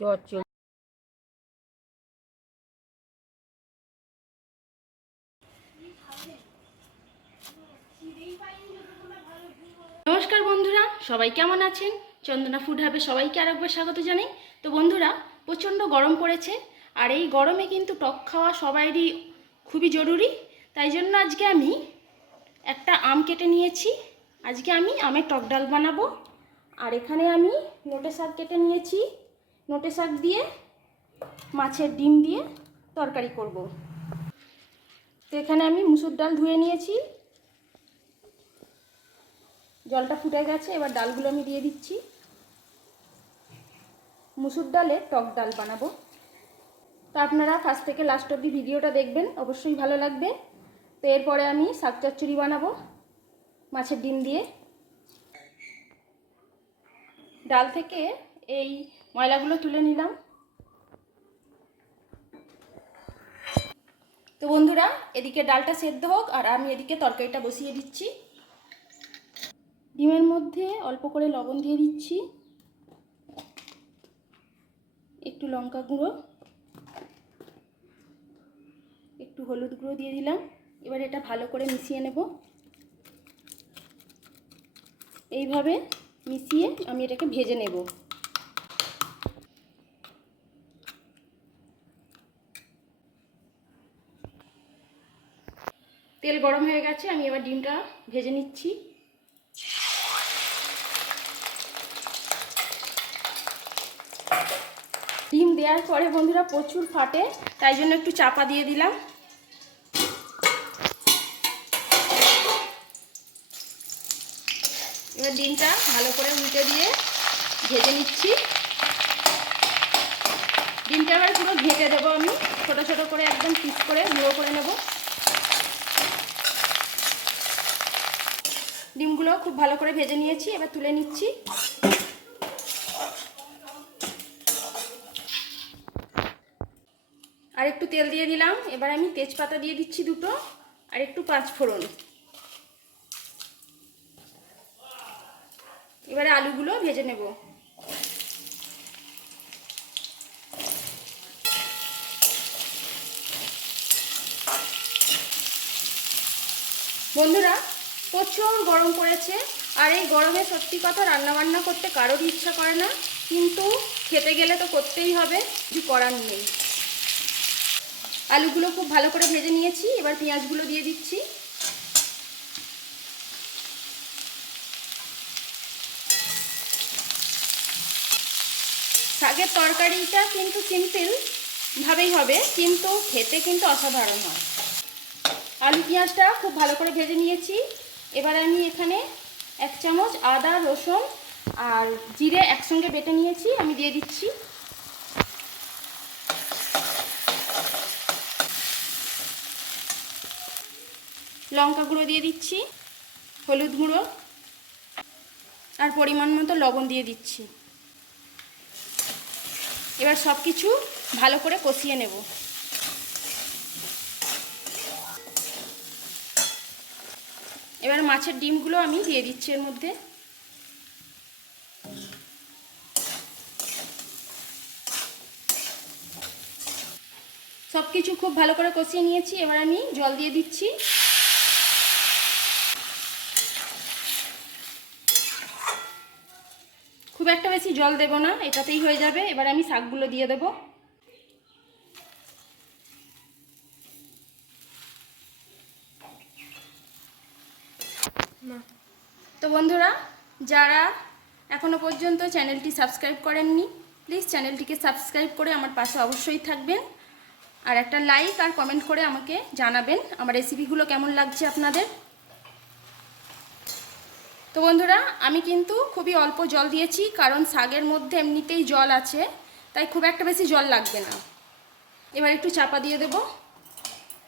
চচ্চড়ি। নমস্কার বন্ধুরা, সবাই কেমন আছেন? চন্দনা ফুড হাবে সবাইকে আরেকবার স্বাগত জানাই। তো বন্ধুরা, প্রচণ্ড গরম পড়েছে, আর এই গরমে কিন্তু টক খাওয়া সবারই খুবই জরুরি। তাই জন্য আজকে আমি একটা আম কেটে নিয়েছি। আজকে আমি আমের টক ডাল বানাবো। আর এখানে আমি নোটে শাক কেটে নিয়েছি। নোটে শাক দিয়ে মাছের ডিম দিয়ে তরকারি করব। তো এখানে আমি মুসুর ডাল ধুয়ে নিয়েছি, জলটা ফুটে গেছে। এবার ডালগুলো আমি দিয়ে দিচ্ছি। মুসুর ডালের টক ডাল বানাবো। তো আপনারা ফার্স্ট থেকে লাস্ট অবধি ভিডিওটা দেখবেন, অবশ্যই ভালো লাগবে। তো এরপরে আমি শাক চচ্চড়ি বানাবো মাছের ডিম দিয়ে। ডাল থেকে এই ময়লাগুলো তুলে নিলাম। তো বন্ধুরা, এদিকে ডালটা সেদ্ধ হোক আর আমি এদিকে তরকারিটা বসিয়ে দিচ্ছি। ডিমের মধ্যে অল্প করে লবণ দিয়ে দিচ্ছি, একটু লঙ্কা গুঁড়ো, একটু হলুদ গুঁড়ো দিয়ে দিলাম। এবার এটা ভালো করে মিশিয়ে নেব। এইভাবে মিশিয়ে আমি এটাকে ভেজে নেব। তেল গরম হয়ে গেছে, আমি এবার ডিমটা ভেজে নিচ্ছি। ডিম দেওয়ার পরে বন্ধুরা প্রচুর ফাটে, তাই জন্য একটু চাপা দিয়ে দিলাম। এবার ডিমটা ভালো করে উল্টে দিয়ে ভেজে নিচ্ছি। ডিমটা এবার পুরো ঘেঁটে দেবো আমি, ছোট ছোট করে একদম পিস করে গুঁড়ো করে নেব। ডিমগুলো খুব ভালো করে ভেজে নিয়েছি, এবার তুলে নিচ্ছি। আর একটু তেল দিয়ে দিলাম। এবার আমি তেজপাতা দিয়ে দিচ্ছি দুটো, আর একটু পাঁচফোড়ন। এবারে আলুগুলো ভেজে নেব। বন্ধুরা, প্রচুর গরম পড়েছে, আর এই গরমে সত্যি কথা রান্নাবান্না করতে কারোর ইচ্ছা করে না, কিন্তু খেতে গেলে তো করতেই হবে, কিছু করার নেই। আলুগুলো খুব ভালো করে ভেজে নিয়েছি, এবার পেঁয়াজগুলো দিয়ে দিচ্ছি। শাকের তরকারিটা কিন্তু সিম্পল ভাবেই হবে, কিন্তু খেতে কিন্তু অসাধারণ হয়। আলু পেঁয়াজটা খুব ভালো করে ভেজে নিয়েছি। এবার আমি এখানে 1 চামচ আদা রসুন আর জিরে একসঙ্গে বেটে নিয়েছি, আমি দিয়ে দিচ্ছি। লঙ্কা গুঁড়ো দিয়ে দিচ্ছি, হলুদ গুঁড়ো আর পরিমাণ মতো লবণ দিয়ে দিচ্ছি। এবার সব কিছু ভালো করে কষিয়ে নেব। এবার মাছের ডিমগুলো আমি দিয়ে দিচ্ছি এর মধ্যে। সব কিছু খুব ভালো করে কষিয়ে নিয়েছি, এবার আমি জল দিয়ে দিচ্ছি। খুব একটা বেশি জল দেব না, এটাতেই হয়ে যাবে। এবার আমি শাকগুলো দিয়ে দেব। তো বন্ধুরা, যারা এখনো পর্যন্ত চ্যানেলটি সাবস্ক্রাইব করেননি, প্লিজ চ্যানেলটিকে সাবস্ক্রাইব করে আমার পাশে অবশ্যই থাকবেন, আর একটা লাইক আর কমেন্ট করে আমাকে জানাবেন আমার রেসিপিগুলো কেমন লাগছে আপনাদের। তো বন্ধুরা, আমি কিন্তু খুবই অল্প জল দিয়েছি, কারণ শাকের মধ্যে এমনিতেই জল আছে, তাই খুব একটা বেশি জল লাগবে না। এবার একটু চাপা দিয়ে দেব।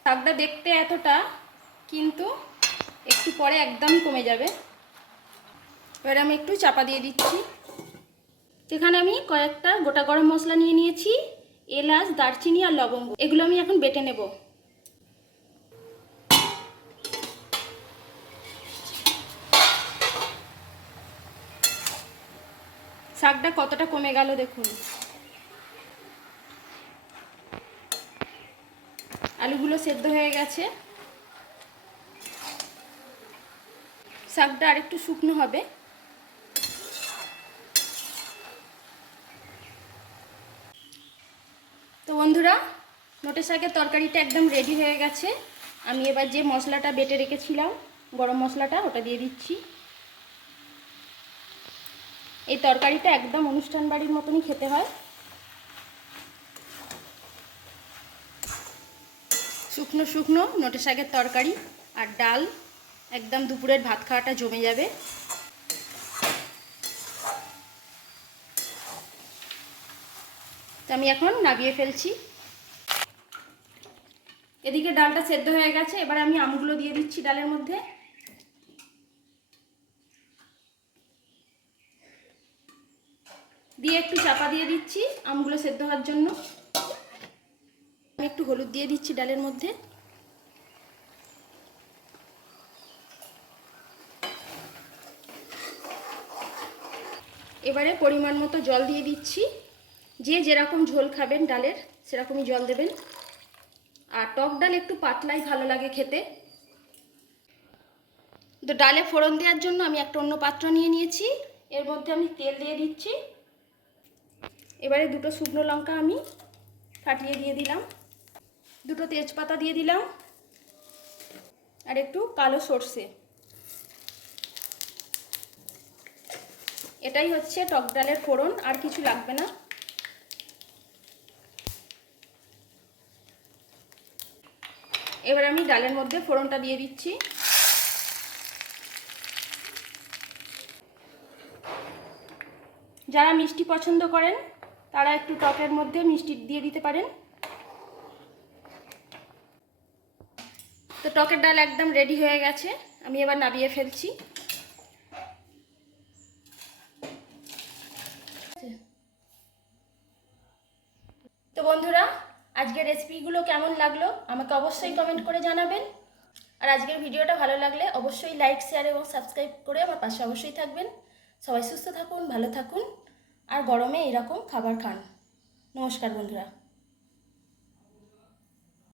শাকটা দেখতে এতটা, কিন্তু একটু পরে একদমই কমে যাবে। এবার আমি একটু চাপা দিয়ে দিচ্ছি। এখানে আমি কয়েকটা গোটা গরম মশলা নিয়ে নিয়েছি, এলাচ, দারচিনি আর লবঙ্গ, এগুলো আমি এখন বেটে নেব। শাকটা কতটা কমে গেল দেখুন। আলুগুলো সেদ্ধ হয়ে গেছে। শাকটা আরেকটু শুকনো হবে। তো বন্ধুরা, নোটে শাকের তরকারিটা একদম রেডি হয়ে গেছে। আমি এবার যে মশলাটা বেটে রেখেছিলাম, গরম মশলাটা, ওটা দিয়ে দিচ্ছি। এই তরকারিটা একদম অনুষ্ঠান বাড়ির মতনই খেতে হয়। শুকনো শুকনো নোটে শাকের তরকারি আর ডাল, একদম দুপুরের ভাত খাওয়াটা জমে যাবে। তো আমি এখন নামিয়ে ফেলছি। এদিকে ডালটা সেদ্ধ হয়ে গেছে, এবার আমি আমগুলো দিয়ে দিচ্ছি ডালের মধ্যে। দিয়ে একটু চাপা দিয়ে দিচ্ছি আমগুলো সেদ্ধ হওয়ার জন্য। আমি একটু হলুদ দিয়ে দিচ্ছি ডালের মধ্যে। এবারে পরিমাণ মতো জল দিয়ে দিচ্ছি। যে যেরকম ঝোল খাবেন ডালের সেরকমই জল দেবেন। আর টক ডাল একটু পাতলাই ভালো লাগে খেতে। তো ডালে ফোড়ন দেওয়ার জন্য আমি একটা অন্য পাত্র নিয়ে নিয়েছি। এর মধ্যে আমি তেল দিয়ে দিচ্ছি। এবারে দুটো শুকনো লঙ্কা আমি ফাটিয়ে দিয়ে দিলাম, দুটো তেজপাতা দিয়ে দিলাম, আর একটু কালো সর্ষে। এটাই হচ্ছে টক ডালের ফোড়ন, আর কিছু লাগবে না। এবার আমি ডালের মধ্যে ফোড়নটা দিয়ে দিচ্ছি। যারা মিষ্টি পছন্দ করেন তারা একটু টকের মধ্যে মিষ্টি দিয়ে দিতে পারেন। তো টকের ডাল একদম রেডি হয়ে গেছে, আমি এবার নামিয়ে ফেলছি। তো বন্ধুরা, আজকের রেসিপিগুলো কেমন লাগলো আমাকে অবশ্যই কমেন্ট করে জানাবেন। আর আজকের ভিডিওটা ভালো লাগলে অবশ্যই লাইক, শেয়ার এবং সাবস্ক্রাইব করে আমার পাশে অবশ্যই থাকবেন। সবাই সুস্থ থাকুন, ভালো থাকুন, আর গরমে এরকম খাবার খান। নমস্কার বন্ধুরা।